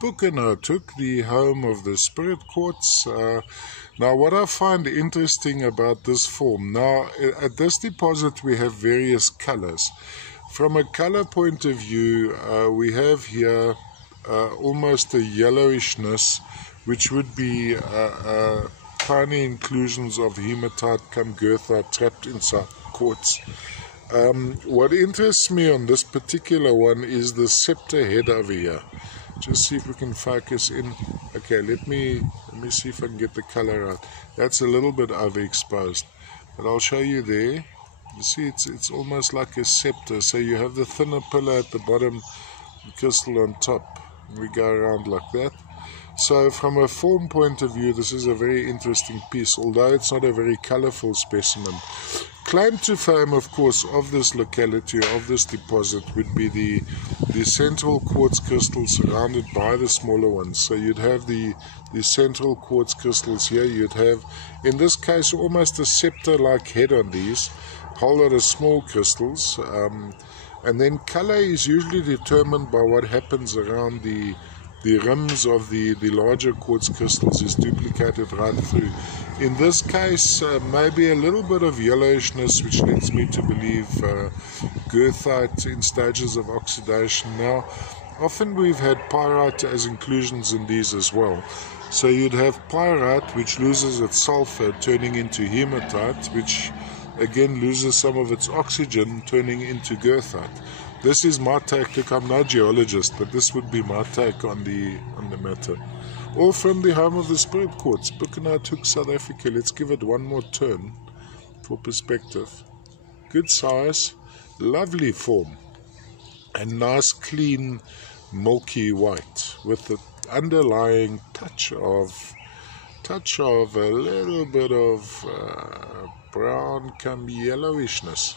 took the home of the spirit quartz. Now what I find interesting about this form, now at this deposit we have various colors. From a color point of view, we have here almost a yellowishness, which would be tiny inclusions of hematite cum goethite trapped inside quartz. What interests me on this particular one is the scepter head over here. Just see if we can focus in. Okay, let me see if I can get the color out. That's a little bit overexposed, but I'll show you there. You see, it's almost like a scepter. So you have the thinner pillar at the bottom, the crystal on top. We go around like that. So from a form point of view, this is a very interesting piece, although it's not a very colorful specimen. Claim to fame, of course, of this locality, of this deposit, would be the central quartz crystals surrounded by the smaller ones. So you'd have the central quartz crystals here. You'd have, in this case, almost a scepter-like head on these, a whole lot of small crystals. And then color is usually determined by what happens around the rims of the larger quartz crystals is duplicated right through. In this case, maybe a little bit of yellowishness, which leads me to believe goethite in stages of oxidation. Now, often we've had pyrite as inclusions in these as well. So you'd have pyrite, which loses its sulfur, turning into hematite, which again loses some of its oxygen, turning into goethite. This is my take. Look, I'm no geologist, but this would be my take on the matter. All from the home of the spirit quartz, Hoek, South Africa. Let's give it one more turn for perspective. Good size, lovely form, and nice, clean, milky white with the underlying touch of a little bit of brown cum yellowishness.